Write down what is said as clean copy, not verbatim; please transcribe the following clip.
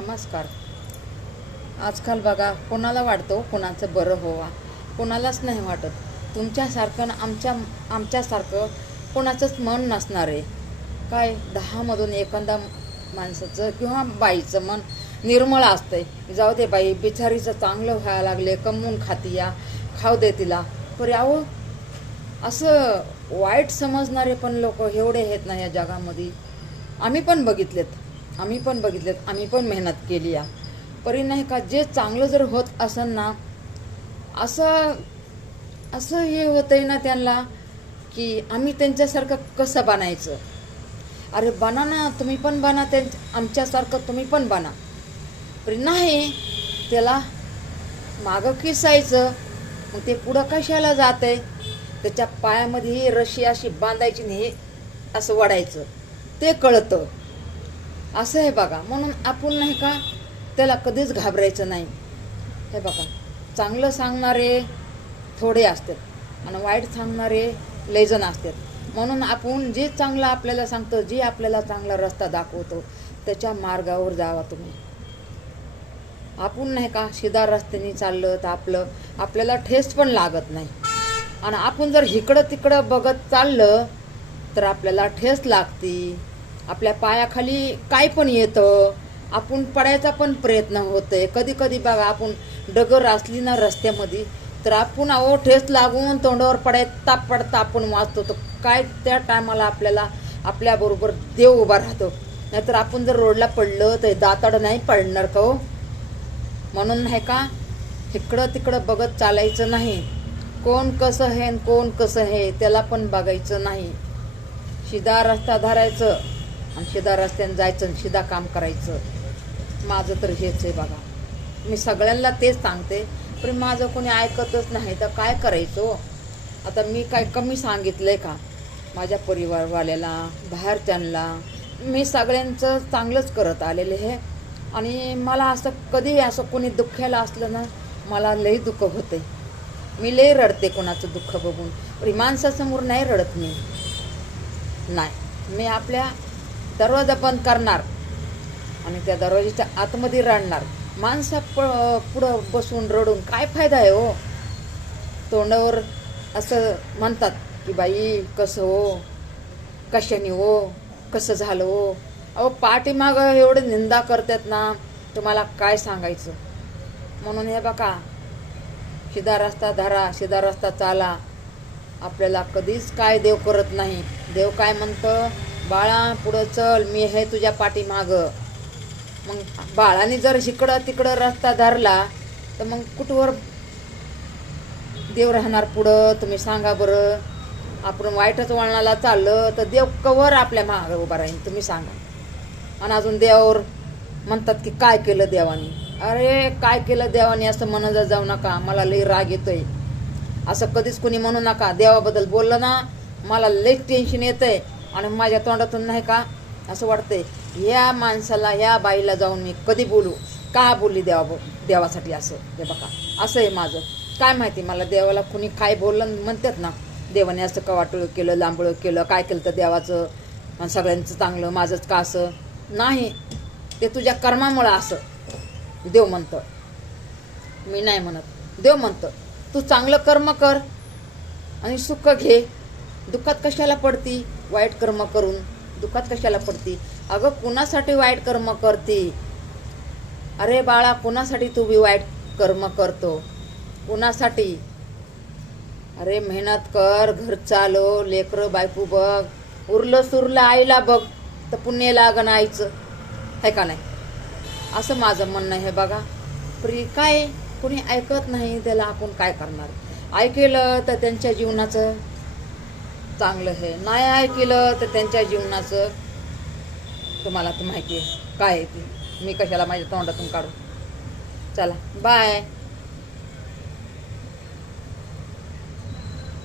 नमस्कार. आजकाल बघा कोणाला वाटतं कोणाचं बरं व्हावा, कोणालाच नाही वाटत. तुमच्यासारखं न आमच्यासारखं कोणाचंच मन नसणार आहे. काय 10मधून एखादा माणसाचं किंवा बाईचं मन निर्मळ असतंय. जाऊ दे बाई, बिचारीचं चांगलं व्हायला लागले, कमवून खाती या, खाऊ दे तिला. पर अहो असं वाईट समजणारे पण लोक एवढे आहेत ना या जगामध्ये. आम्ही पण बघितलेत, आम्ही पण मेहनत केली या. परी नाही का, जे चांगलं जर होत असेल ना, असं असं हे होतंय ना त्यांना की आम्ही त्यांच्यासारखं कसं बनायचं. अरे बना ना, तुम्ही पण बना, आमच्यासारखं तुम्ही पण बना. परी नाही, त्याला मागं किसायचं, मग ते पुढं कशाला जातंय. त्याच्या पायामध्ये ही रशी अशी बांधायची नाही, असं वाढायचं, ते कळतं. असं आहे बघा. म्हणून आपण नाही का त्याला कधीच घाबरायचं नाही. हे बघा, चांगलं सांगणारे थोडे असतात आणि वाईट सांगणारे लयजण असतात. म्हणून आपण जे चांगलं आपल्याला सांगतो, जे आपल्याला चांगला रस्ता दाखवतो, त्याच्या मार्गावर जावा तुम्ही. आपण नाही का सीधा रस्त्याने चाललं तर आपल्याला ठेस पण लागत नाही. आणि आपण जर इकडं तिकडं बघत चाललं तर आपल्याला ठेस लागते. आपल्या पायाखाली काय पण येतं, आपण पडायचा पण प्रयत्न होतोय. कधी कधी बघा, आपण डगर असली ना रस्त्यामध्ये तर आपण ठेस लागून तोंडावर पडता आपण वाचतो. तर काय त्या टायमाला आपल्याला आपल्याबरोबर देव उभा राहतो. नाहीतर आपण जर रोडला पडलं तर दाताड नाही पडणार का हो. म्हणून नाही का इकडं तिकडं बघत चालायचं नाही. कोण कसं आहे कोण कसं आहे त्याला पण बघायचं नाही. सीधा रस्ता धरायचं आणि सीधा रस्त्याने जायचं आणि सीधा काम करायचं. माझं तर हेच आहे बघा. मी सगळ्यांना तेच सांगते, पण माझं कोणी ऐकतच नाही तर काय करायचं. आता मी काय कमी सांगितलंय का माझ्या परिवारवाल्याला, बाहेरच्यांना. मी सगळ्यांचं चांगलंच करत आलेले आहे. आणि मला असं कधी असं कोणी दुःखाला असलं ना, मला लई दुःख होते. मी लई रडते कोणाचं दुःख बघून. माणसासमोर नाही रडत मी. नाही, मी आपल्या दरवाजा बंद करणार आणि त्या दरवाजाच्या आतमध्ये रडणार. माणसा पुढं बसून रडून काय फायदा आहे हो. तोंडावर असं म्हणतात की बाई कसं हो, कशाने हो, कसं झालं हो. अहो पाठीमागं एवढे निंदा करतात ना, तुम्हाला काय सांगायचं. म्हणून हे बघा, सीधा रस्ता धरा, सीधा रस्ता चाला. आपल्याला कधीच काय देव करत नाही. देव काय म्हणतं, बाळा पुढं चल, मी हे तुझ्या पाठीमागं. मग बाळाने जर इकडं तिकडं रस्ता धरला तर मग कुठवर देव राहणार पुढं, तुम्ही सांगा बरं. आपण वाईटच वळणाला चाललं तर देव कवर आपल्या मागं उभा राहील, तुम्ही सांगा. आणि अजून देवावर म्हणतात की काय केलं देवाने. अरे काय केलं देवाने असं म्हणत जाऊ नका, मला लई राग येतोय. असं कधीच कोणी म्हणू नका. देवाबद्दल बोललं ना, मला लई टेन्शन येतंय आणि माझ्या तोंडातून नाही का असं वाटतंय, ह्या माणसाला, ह्या बाईला जाऊन मी कधी बोलू, का बोलली देवासाठी असं. हे बघा, असं आहे माझं. काय माहिती मला देवाला कुणी काय बोललं म्हणतात ना, देवाने असं कवाटळ केलं, लांबळं केलं, काय केलं तर देवाचं आणि सगळ्यांचं चांगलं, माझंच का असं नाही. ते तुझ्या कर्मामुळं असं देव म्हणतं, मी नाही म्हणत. देव म्हणतं तू चांगलं कर्म कर आणि सुख घे. दुःखात कशाला पडती वाईट कर्म करून, दुःखात कशाला पडती. अगं कुणासाठी वाईट कर्म करती. अरे बाळा, कुणासाठी तू बी वाईट कर्म करतो, कुणासाठी. अरे मेहनत कर, घर चालव, लेकरं बायको बघ, उरलं सुरलं आईला बघ तर पुण्य लागण आईचं, आहे का नाही. असं माझं म्हणणं आहे बघा. प्री काय कोणी ऐकत नाही, त्याला आपण काय करणार. ऐकलं तर त्यांच्या जीवनाचं चांगलं आहे, नाही ऐकलं तर त्यांच्या जीवनाचं तुम्हाला तर माहिती आहे काय आहे ती. मी कशाला माझ्या तोंडातून काढू. चला बाय.